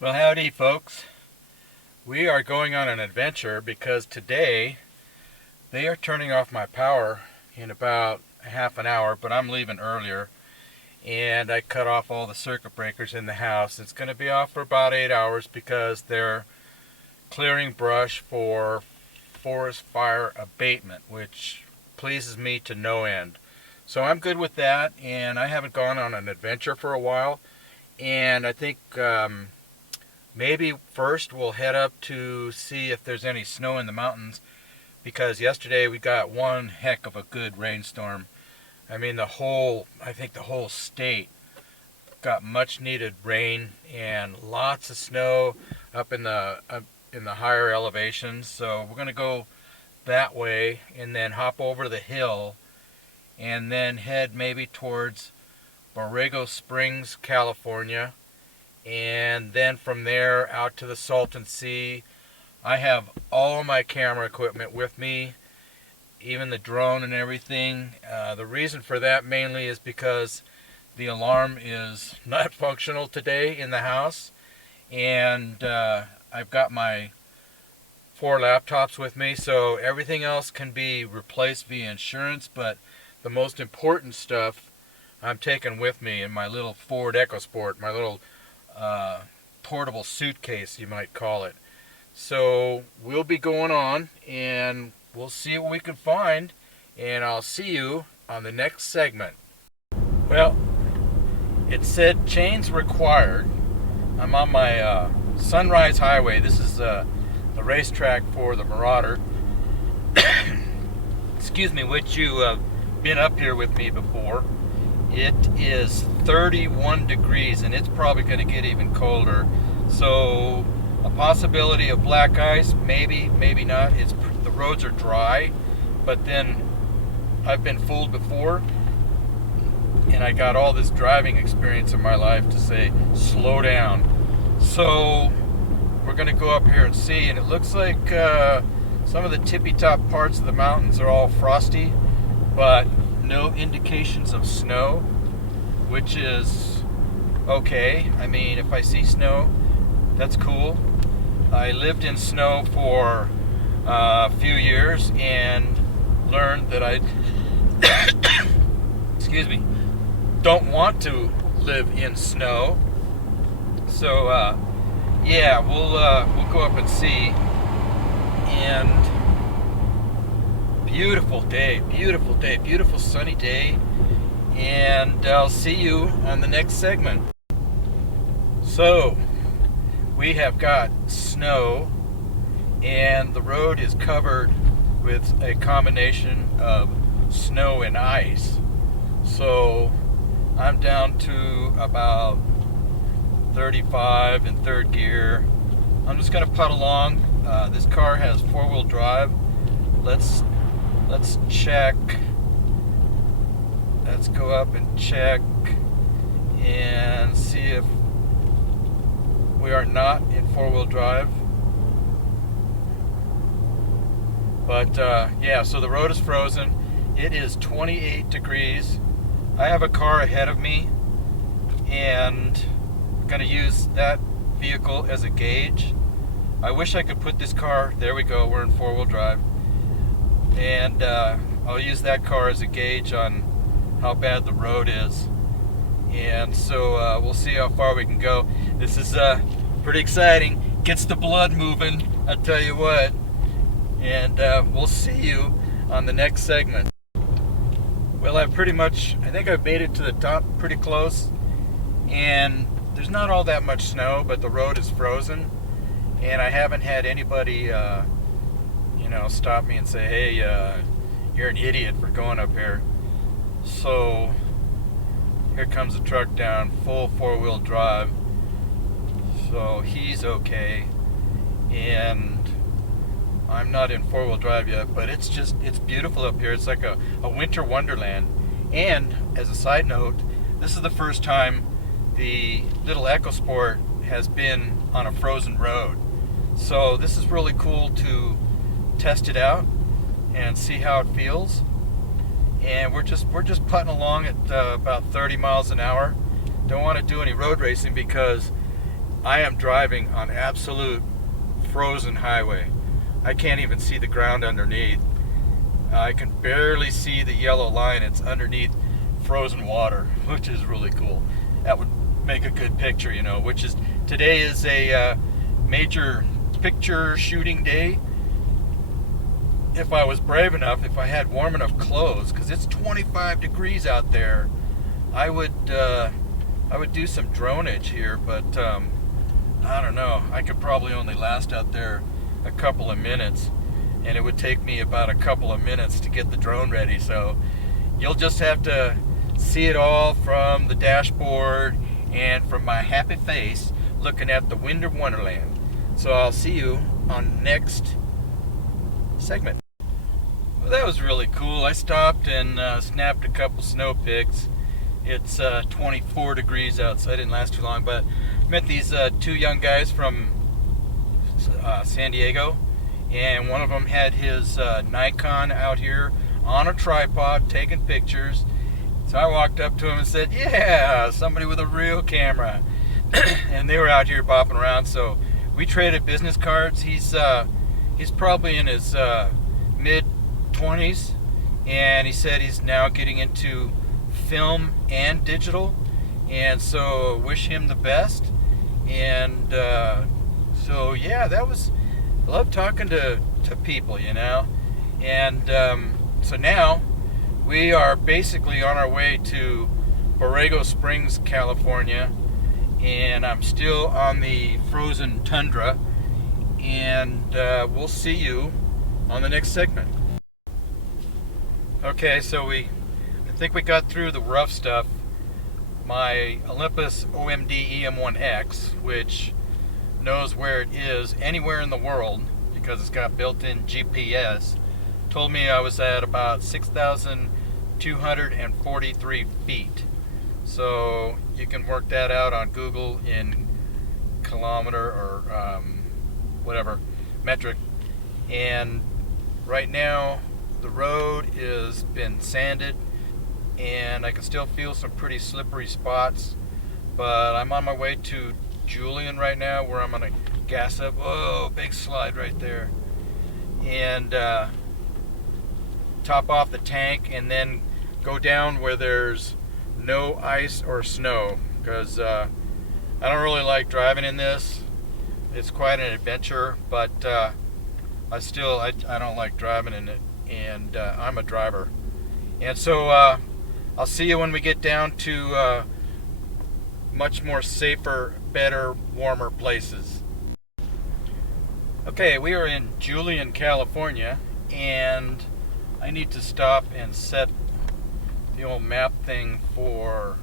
Well, howdy, folks. We are going on an adventure because today they are turning off my power in about a half an hour, but I'm leaving earlier. And I cut off all the circuit breakers in the house. It's going to be off for about 8 hours because they're clearing brush for forest fire abatement, which pleases me to no end. So I'm good with that, and I haven't gone on an adventure for a while. And I think maybe first we'll head up to see if there's any snow in the mountains, because yesterday we got one heck of a good rainstorm. I mean, I think the whole state got much needed rain and lots of snow up in the higher elevations. So we're going to go that way and then hop over the hill and then head maybe towards Borrego Springs, California, and then from there out to the Salton Sea. I have all my camera equipment with me, even the drone and everything. The reason for that mainly is because the alarm is not functional today in the house, and I've got my 4 laptops with me, so everything else can be replaced via insurance, but the most important stuff I'm taking with me in my little Ford EcoSport, my little portable suitcase, you might call it. So we'll be going on and we'll see what we can find, and I'll see you on the next segment. Well, it said chains required. I'm on my Sunrise Highway. This is the racetrack for the Marauder. Excuse me, which you have been up here with me before. It is 31 degrees and it's probably going to get even colder. So a possibility of black ice, maybe, maybe not. The roads are dry, but then I've been fooled before, and I got all this driving experience in my life to say, slow down. So we're going to go up here and see, and it looks like some of the tippy-top parts of the mountains are all frosty, but no indications of snow, which is okay. I mean, if I see snow, that's cool. I lived in snow for a few years and learned that I excuse me, don't want to live in snow. So yeah, we'll go up and see. And beautiful day, beautiful sunny day, and I'll see you on the next segment. So we have got snow, and the road is covered with a combination of snow and ice. So I'm down to about 35 in third gear. I'm just going to putt along. This car has 4-wheel drive. Let's check. Let's go up and check and see if we are not in 4-wheel drive. But yeah, so the road is frozen. It is 28 degrees. I have a car ahead of me, and I'm going to use that vehicle as a gauge. I wish I could put this car, there we go, we're in 4-wheel drive, and I'll use that car as a gauge on how bad the road is. And so we'll see how far we can go. This is pretty exciting. Gets the blood moving, I tell you what. And we'll see you on the next segment. Well, I think I've made it to the top pretty close, and there's not all that much snow, but the road is frozen, and I haven't had anybody stop me and say, hey, you're an idiot for going up here. So here comes a truck down, full 4-wheel drive, so he's okay. And I'm not in 4-wheel drive yet, but it's beautiful up here. It's like a winter wonderland. And as a side note, this is the first time the little EcoSport has been on a frozen road. So this is really cool to test it out and see how it feels. And we're just putting along at about 30 miles an hour. Don't want to do any road racing because I am driving on absolute frozen highway. I can't even see the ground underneath. I can barely see the yellow line. It's underneath frozen water, which is really cool. That would make a good picture, you know, which is, today is a major picture shooting day. If I was brave enough, if I had warm enough clothes, because it's 25 degrees out there, I would do some droneage here, but I don't know. I could probably only last out there a couple of minutes, and it would take me about a couple of minutes to get the drone ready. So you'll just have to see it all from the dashboard and from my happy face looking at the Winter Wonderland. So I'll see you on the next segment. Well, that was really cool. I stopped and snapped a couple snow pics. It's 24 degrees out, so I didn't last too long, but met these two young guys from San Diego, and one of them had his Nikon out here on a tripod taking pictures. So I walked up to him and said, yeah, somebody with a real camera. And they were out here bopping around, so we traded business cards. He's probably in his mid-20s, and he said he's now getting into film and digital, and so wish him the best. And so yeah, I love talking to people, you know. And so now we are basically on our way to Borrego Springs, California, and I'm still on the frozen tundra, and we'll see you on the next segment. Okay, so I think we got through the rough stuff. My Olympus OMD EM1X, which knows where it is anywhere in the world because it's got built-in GPS, told me I was at about 6,243 feet. So you can work that out on Google in kilometer or whatever metric. And right now the road has been sanded, and I can still feel some pretty slippery spots, but I'm on my way to Julian right now, where I'm gonna gas up. Oh, big slide right there, and top off the tank, and then go down where there's no ice or snow, because I don't really like driving in this. It's quite an adventure, but I don't like driving in it, and I'm a driver. And so I'll see you when we get down to much more safer, better, warmer places. Okay, we are in Julian, California, and I need to stop and set the old map thing for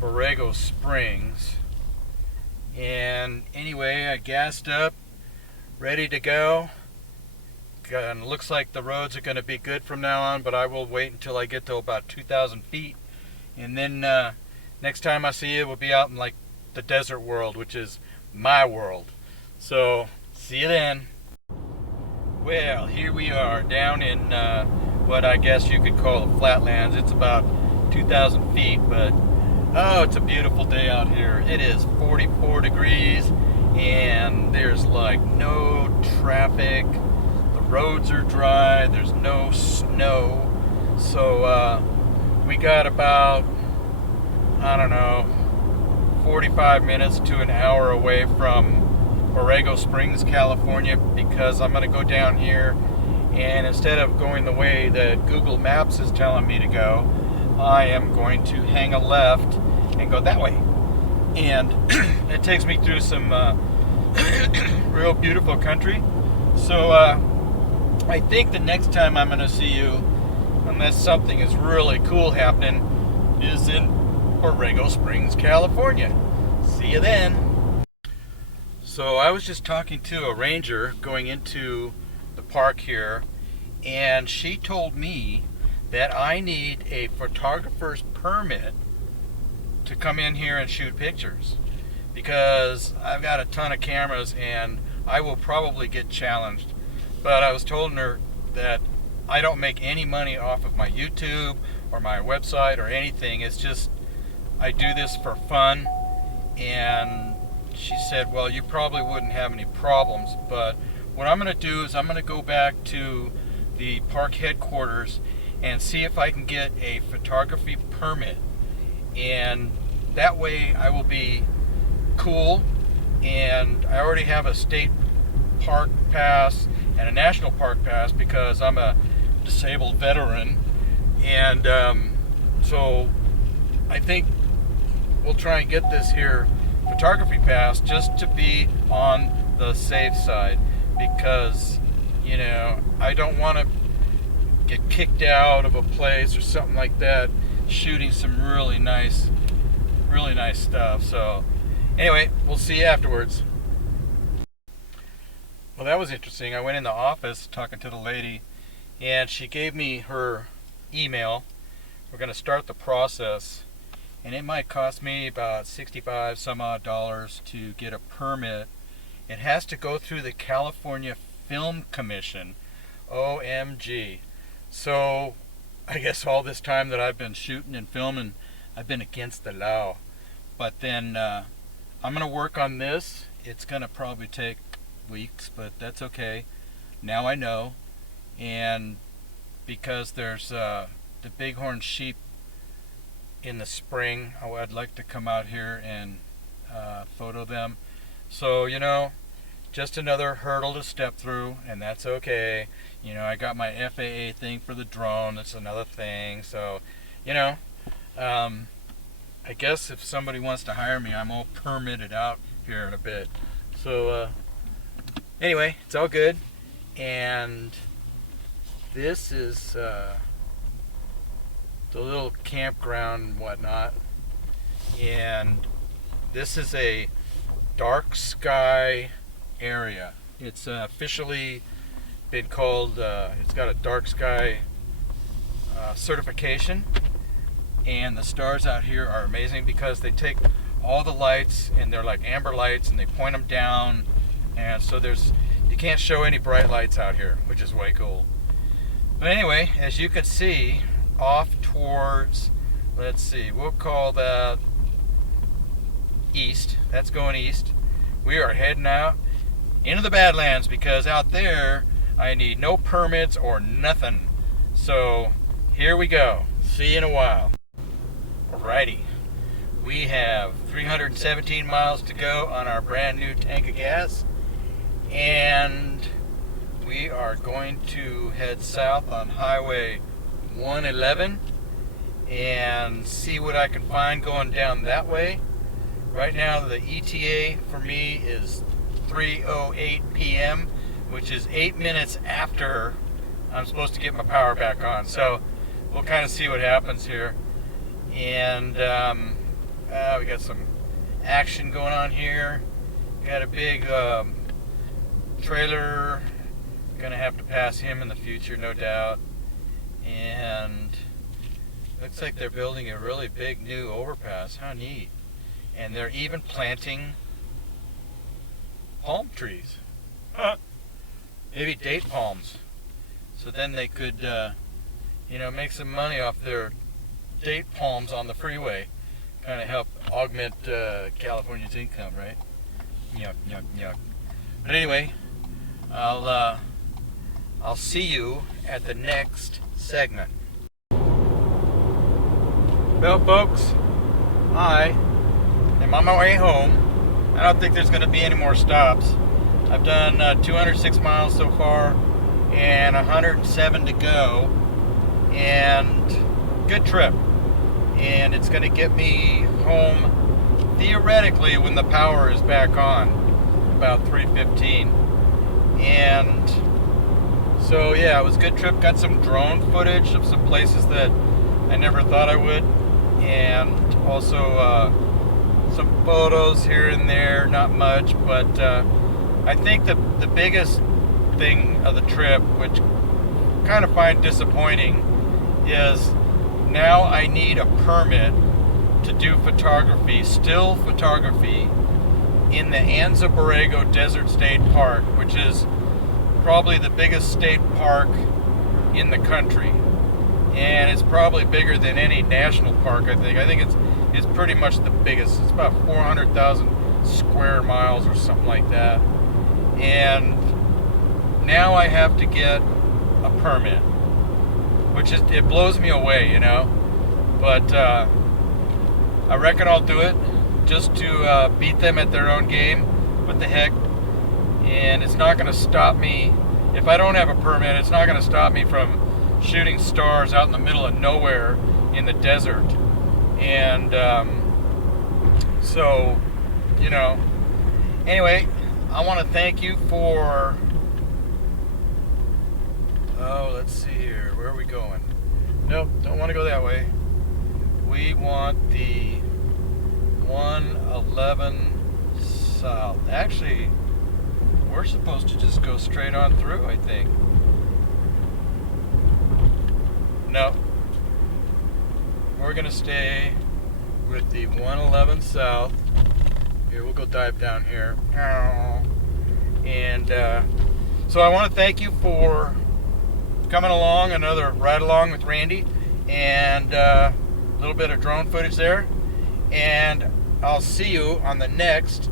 Borrego Springs. And anyway, I gassed up, ready to go. And it looks like the roads are going to be good from now on, but I will wait until I get to about 2,000 feet. And then next time I see you, we'll be out in like the desert world, which is my world. So, see you then. Well, here we are down in what I guess you could call the flatlands. It's about 2,000 feet, but oh, it's a beautiful day out here. It is 44 degrees, and there's like no traffic. Roads are dry, there's no snow, so we got about, I don't know, 45 minutes to an hour away from Borrego Springs, California, because I'm going to go down here, and instead of going the way that Google Maps is telling me to go, I am going to hang a left and go that way. And it takes me through some real beautiful country. So I think the next time I'm going to see you, unless something is really cool happening, is in Borrego Springs, California. See you then. So I was just talking to a ranger going into the park here, and she told me that I need a photographer's permit to come in here and shoot pictures, because I've got a ton of cameras and I will probably get challenged. But I was telling her that I don't make any money off of my YouTube or my website or anything. It's just I do this for fun, and she said, well, you probably wouldn't have any problems, but what I'm going to do is I'm going to go back to the park headquarters and see if I can get a photography permit, and that way I will be cool. And I already have a state park pass and a national park pass because I'm a disabled veteran, and so I think we'll try and get this here photography pass just to be on the safe side, because you know, I don't want to get kicked out of a place or something like that shooting some really nice stuff. So anyway, we'll see you afterwards. Well, that was interesting. I went in the office talking to the lady, and she gave me her email. We're going to start the process, and it might cost me about $65 some odd to get a permit. It has to go through the California Film Commission. OMG. So I guess all this time that I've been shooting and filming, I've been against the law. But then I'm going to work on this. It's going to probably take weeks, but that's okay. Now I know. And because there's the bighorn sheep in the spring, I'd like to come out here and photo them. So, you know, just another hurdle to step through, and that's okay. You know, I got my FAA thing for the drone. That's another thing. So, you know, I guess if somebody wants to hire me, I'm all permitted out here in a bit. So, anyway, it's all good. And this is the little campground and whatnot. And this is a dark sky area. It's officially been called, it's got a dark sky certification. And the stars out here are amazing because they take all the lights and they're like amber lights and they point them down, and so you can't show any bright lights out here, which is way cool. But anyway, as you can see, off towards, let's see, we'll call that east. That's going east. We are heading out into the Badlands because out there I need no permits or nothing. So here we go. See you in a while. Alrighty, we have 317 miles to go on our brand new tank of gas, and we are going to head south on Highway 111 and see what I can find going down that way. Right now the ETA for me is 3:08 p.m., which is 8 minutes after I'm supposed to get my power back on. So we'll kind of see what happens here. And we got some action going on here. Got a big trailer. Gonna have to pass him in the future, no doubt. And looks like they're building a really big new overpass. How neat. And they're even planting palm trees. Maybe date palms. So then they could, you know, make some money off their date palms on the freeway. Kind of help augment California's income, right? Yuck, yuck, yuck. But anyway, I'll see you at the next segment. Well, folks, I am on my way home. I don't think there's going to be any more stops. I've done 206 miles so far and 107 to go, and good trip. And it's going to get me home theoretically when the power is back on, about 3:15. And so yeah, it was a good trip. Got some drone footage of some places that I never thought I would, and also some photos here and there, not much, but I think the biggest thing of the trip, which kind of find disappointing, is now I need a permit to do photography, still photography, in the Anza Borrego Desert State Park, which is probably the biggest state park in the country. And it's probably bigger than any national park, I think. I think it's pretty much the biggest. It's about 400,000 square miles or something like that. And now I have to get a permit, which is, it blows me away, you know. But I reckon I'll do it just to beat them at their own game. What the heck? And it's not going to stop me. If I don't have a permit, it's not going to stop me from shooting stars out in the middle of nowhere in the desert. And so, you know, anyway, I want to thank you for, oh, let's see here, where are we going? Nope, don't want to go that way. We want the 111 south. Actually, we're supposed to just go straight on through, I think. No, we're going to stay with the 111 south. Here, we'll go dive down here. And so I want to thank you for coming along, another ride along with Randy, and a little bit of drone footage there. And I'll see you on the next